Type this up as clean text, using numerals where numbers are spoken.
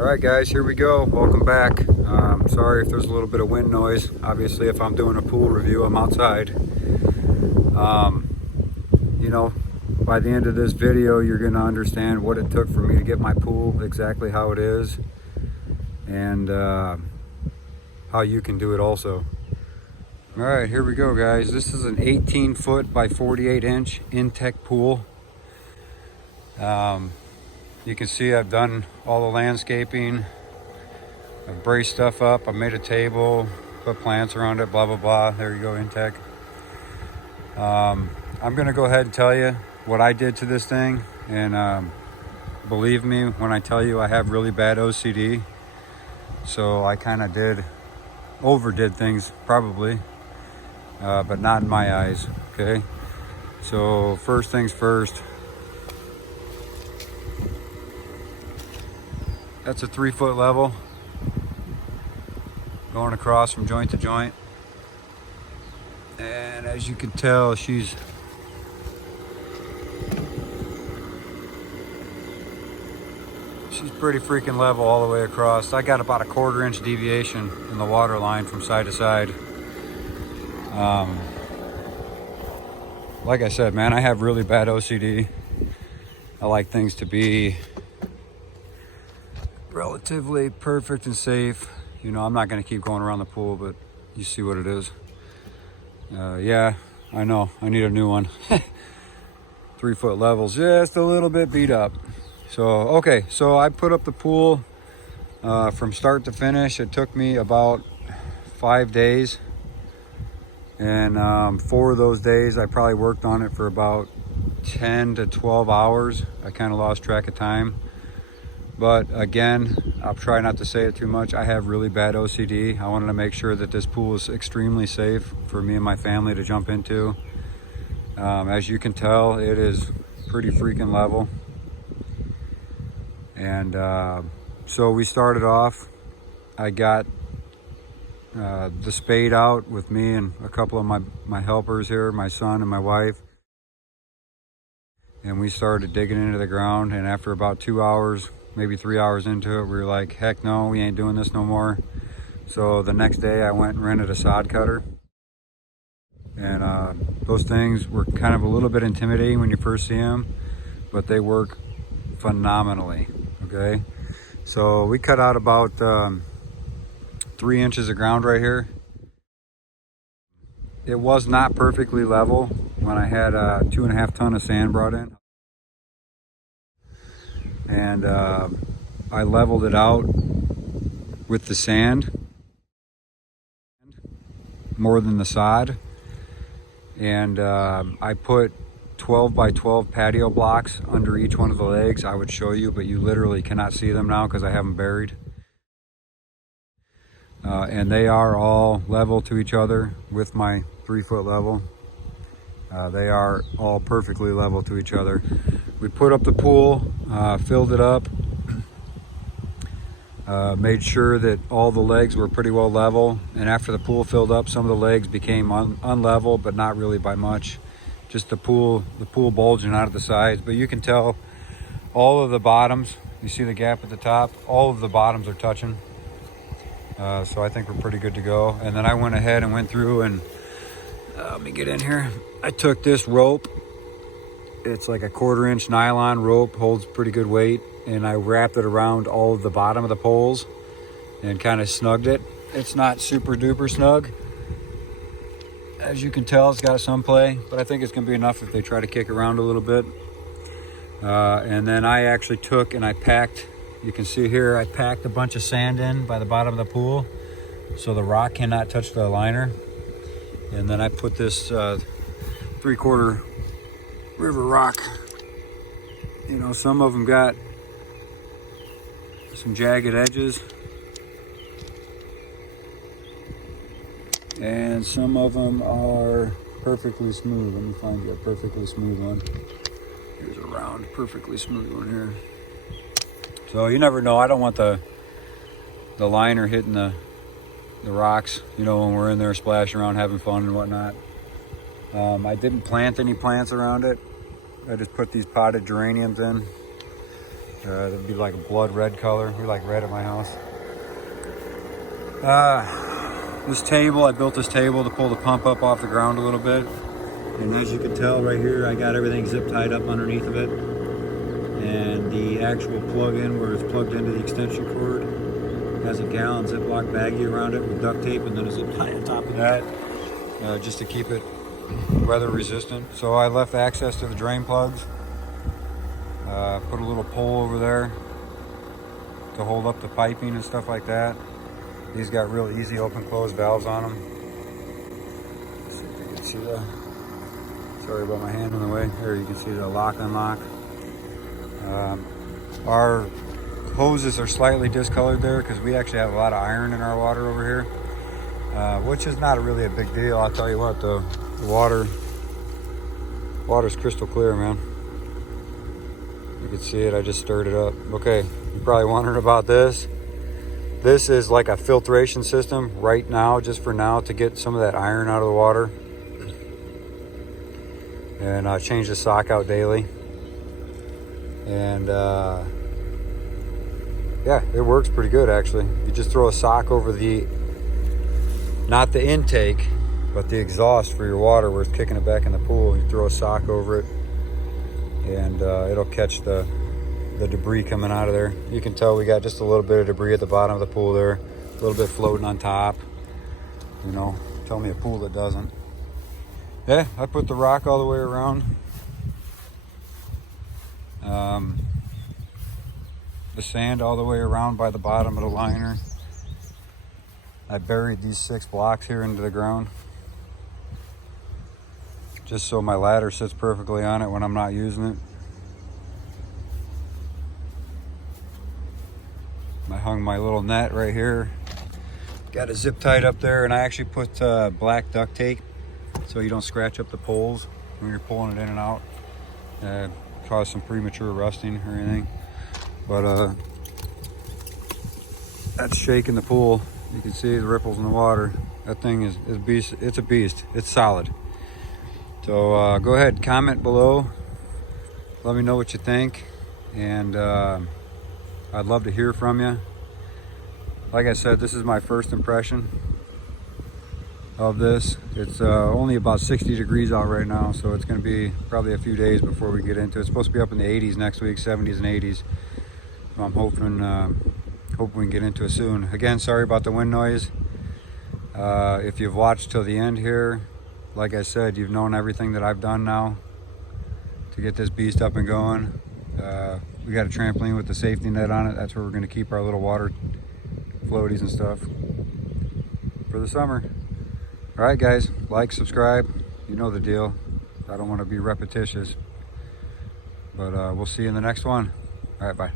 All right guys, here we go. Welcome back. Sorry if there's a little bit of wind noise. Obviously if I'm doing a pool review, I'm outside. You know, by the end of this video, you're gonna understand what it took for me to get my pool exactly how it is, and how you can do it also. All right, here we go guys. This is an 18 foot by 48 inch INTEX pool. You can see I've done all the landscaping. I've braced stuff up. I made a table, put plants around it, blah, blah, blah. There you go, INTEX. I'm gonna go ahead and tell you what I did to this thing. And believe me when I tell you I have really bad OCD. So I kind of overdid things probably, but not in my eyes, okay? So first things first, that's a 3 foot level going across from joint to joint. And as you can tell, she's pretty freaking level all the way across. I got about a 1/4 inch deviation in the water line from side to side. Like I said, man, I have really bad OCD. I like things to be relatively perfect and safe. You know, I'm not going to keep going around the pool, but you see what it is. Yeah, I know, I need a new one. 3 foot levels, just a little bit beat up. So, okay, so I put up the pool from start to finish. It took me about 5 days. And 4 of those days, I probably worked on it for about 10 to 12 hours. I kind of lost track of time. But again, I'll try not to say it too much. I have really bad OCD. I wanted to make sure that this pool is extremely safe for me and my family to jump into. As you can tell, it is pretty freaking level. And so we started off, I got the spade out with me and a couple of my helpers here, my son and my wife. And we started digging into the ground, and after about 2 hours, maybe 3 hours into it, we were like, heck no, we ain't doing this no more. So the next day I went and rented a sod cutter. And those things were kind of a little bit intimidating when you first see them, but they work phenomenally, okay? So we cut out about 3 inches of ground right here. It was not perfectly level when I had 2.5 tons of sand brought in. And I leveled it out with the sand more than the sod. And I put 12 by 12 patio blocks under each one of the legs. I would show you, but you literally cannot see them now because I have them buried. And they are all level to each other with my 3 foot level. They are all perfectly level to each other. We put up the pool, filled it up, made sure that all the legs were pretty well level. And after the pool filled up, some of the legs became unlevel, but not really by much. Just the pool bulging out of the sides. But you can tell all of the bottoms, you see the gap at the top, all of the bottoms are touching. So I think we're pretty good to go. And then I went ahead and went through and let me get in here. I took this rope. It's like a 1/4 inch nylon rope, holds pretty good weight. And I wrapped it around all of the bottom of the poles and kind of snugged it. It's not super duper snug. As you can tell, it's got some play, but I think it's gonna be enough if they try to kick around a little bit. And then I actually took and I packed, you can see here, I packed a bunch of sand in by the bottom of the pool so the rock cannot touch the liner. And then I put this 3/4 river rock. You know, some of them got some jagged edges, and some of them are perfectly smooth. Let me find you a perfectly smooth one. Here's a round, perfectly smooth one here. So you never know. I don't want the liner hitting the rocks, you know, when we're in there splashing around having fun and whatnot. I didn't plant any plants around it. I just put these potted geraniums in. That'd be like a blood red color. We like red at my house. This table, I built this table to pull the pump up off the ground a little bit. And as you can tell right here, I got everything zip tied up underneath of it. And the actual plug-in where it's plugged into the extension cord has a gallon Ziploc baggie around it with duct tape and then a zip tie on top of that, just to keep it weather resistant. So I left access to the drain plugs. Put a little pole over there to hold up the piping and stuff like that. These got real easy open close valves on them. Let's see if you can see that. Sorry about my hand in the way. There you can see the lock unlock. Our hoses are slightly discolored there because we actually have a lot of iron in our water over here, which is not really a big deal. I'll tell you what, the water's crystal clear, man. You can see it, I just stirred it up. Okay, you're probably wondering about this. This is like a filtration system right now, just for now, to get some of that iron out of the water. And I change the sock out daily. And yeah, it works pretty good actually. You just throw a sock over the, not the intake, but the exhaust for your water where it's kicking it back in the pool. You throw a sock over it and it'll catch the debris coming out of there. You can tell we got just a little bit of debris at the bottom of the pool there, a little bit floating on top. You know, tell me a pool that doesn't. Yeah, I put the rock all the way around. The sand all the way around by the bottom of the liner. I buried these 6 blocks here into the ground, just so my ladder sits perfectly on it when I'm not using it. I hung my little net right here. Got it zip tied up there, and I actually put black duct tape so you don't scratch up the poles when you're pulling it in and out. Cause some premature rusting or anything. But that's shaking the pool. You can see the ripples in the water. That thing is a beast. It's a beast. It's solid. So go ahead, comment below. Let me know what you think. And I'd love to hear from you. Like I said, this is my first impression of this. It's only about 60 degrees out right now, so it's going to be probably a few days before we get into it. It's supposed to be up in the 80s next week, 70s and 80s. So I'm hoping we can get into it soon. Again, sorry about the wind noise. If you've watched till the end here, like I said, you've known everything that I've done now to get this beast up and going. We got a trampoline with the safety net on it. That's where we're going to keep our little water floaties and stuff for the summer. All right, guys, like, subscribe. You know the deal. I don't want to be repetitious, but we'll see you in the next one. All right, bye.